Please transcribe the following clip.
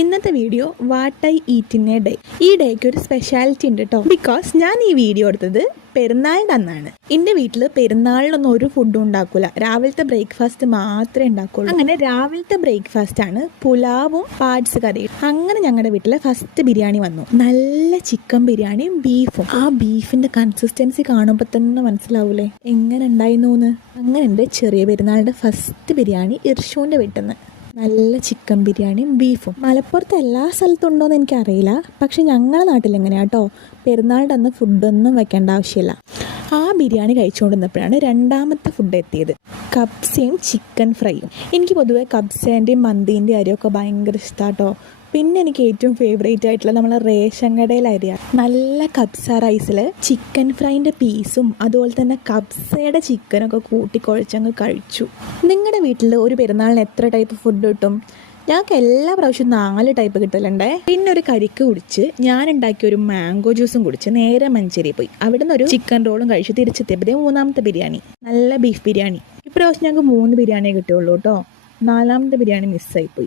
ഇന്നത്തെ video what I eat in A day. ഈ ഡേക്ക് ഒരു സ്പെഷ്യാലിറ്റി ഉണ്ട് കേട്ടോ. ബിക്കോസ് ഞാൻ ഈ വീഡിയോ എടുത്തത് പെരുന്നാളിൻ്റെ അന്നാണ്. എൻ്റെ വീട്ടിൽ പെരുന്നാളിനൊന്നും ഒരു ഫുഡും ഉണ്ടാക്കൂല. രാവിലത്തെ ബ്രേക്ക്ഫാസ്റ്റ് മാത്രമേ ഉണ്ടാക്കുള്ളൂ. അങ്ങനെ രാവിലത്തെ ബ്രേക്ക്ഫാസ്റ്റ് ആണ് പുലാവും പാർട്സ് കറിയും. അങ്ങനെ ഞങ്ങളുടെ വീട്ടിലെ ഫസ്റ്റ് ബിരിയാണി വന്നു. നല്ല ചിക്കൻ ബിരിയാണിയും ബീഫും. ആ ബീഫിൻ്റെ കൺസിസ്റ്റൻസി കാണുമ്പോൾ തന്നെ മനസ്സിലാവൂലേ എങ്ങനെ ഉണ്ടായിരുന്നു എന്ന്. അങ്ങനെ എൻ്റെ ചെറിയ പെരുന്നാളിൻ്റെ ഫസ്റ്റ് ബിരിയാണി ഇർഷുവിൻ്റെ വീട്ടിൽ നിന്ന്. നല്ല ചിക്കൻ ബിരിയാണിയും ബീഫും. മലപ്പുറത്ത് എല്ലാ സ്ഥലത്തും ഉണ്ടോയെന്ന് എനിക്കറിയില്ല, പക്ഷെ ഞങ്ങളുടെ നാട്ടിൽ എങ്ങനെയാ കേട്ടോ, പെരുന്നാളിൻ്റെ അന്ന് ഫുഡൊന്നും വെക്കേണ്ട ആവശ്യമില്ല. ആ ബിരിയാണി കഴിച്ചുകൊണ്ടിരുന്നപ്പോഴാണ് രണ്ടാമത്തെ ഫുഡ് എത്തിയത്, കബ്സയും ചിക്കൻ ഫ്രൈയും. എനിക്ക് പൊതുവേ കബ്സേൻ്റെയും മന്തീൻ്റെയും അരിയൊക്കെ ഭയങ്കര ഇഷ്ടമാണ് കേട്ടോ. പിന്നെ എനിക്ക് ഏറ്റവും ഫേവറേറ്റ് ആയിട്ടുള്ള നമ്മളെ റേഷൻ കടയിലെ അരിയാണ്. നല്ല കബ്സ റൈസിൽ ചിക്കൻ ഫ്രൈൻ്റെ പീസും അതുപോലെ തന്നെ കബ്സയുടെ ചിക്കനൊക്കെ കൂട്ടിക്കുഴച്ചങ്ങ് കഴിച്ചു. നിങ്ങളുടെ വീട്ടിൽ ഒരു പെരുന്നാളിന് എത്ര ടൈപ്പ് ഫുഡ് കിട്ടും? ഞങ്ങൾക്ക് എല്ലാ പ്രാവശ്യവും 4 ടൈപ്പ് കിട്ടലുണ്ടേ. പിന്നെ ഒരു കരിക്ക് കുടിച്ച് ഞാൻ ഉണ്ടാക്കിയ ഒരു മാംഗോ ജ്യൂസും കുടിച്ച് നേരെ മഞ്ചേരി പോയി. അവിടെ നിന്ന് ഒരു ചിക്കൻ റോളും കഴിച്ച് തിരിച്ചെത്തിയപ്പോഴേ 3ാമത്തെ ബിരിയാണി, നല്ല ബീഫ് ബിരിയാണി. ഇപ്രാവശ്യം ഞങ്ങൾക്ക് 3 ബിരിയാണിയേ കിട്ടുള്ളൂ കേട്ടോ. 4ാമത്തെ ബിരിയാണി മിസ്സായിപ്പോയി.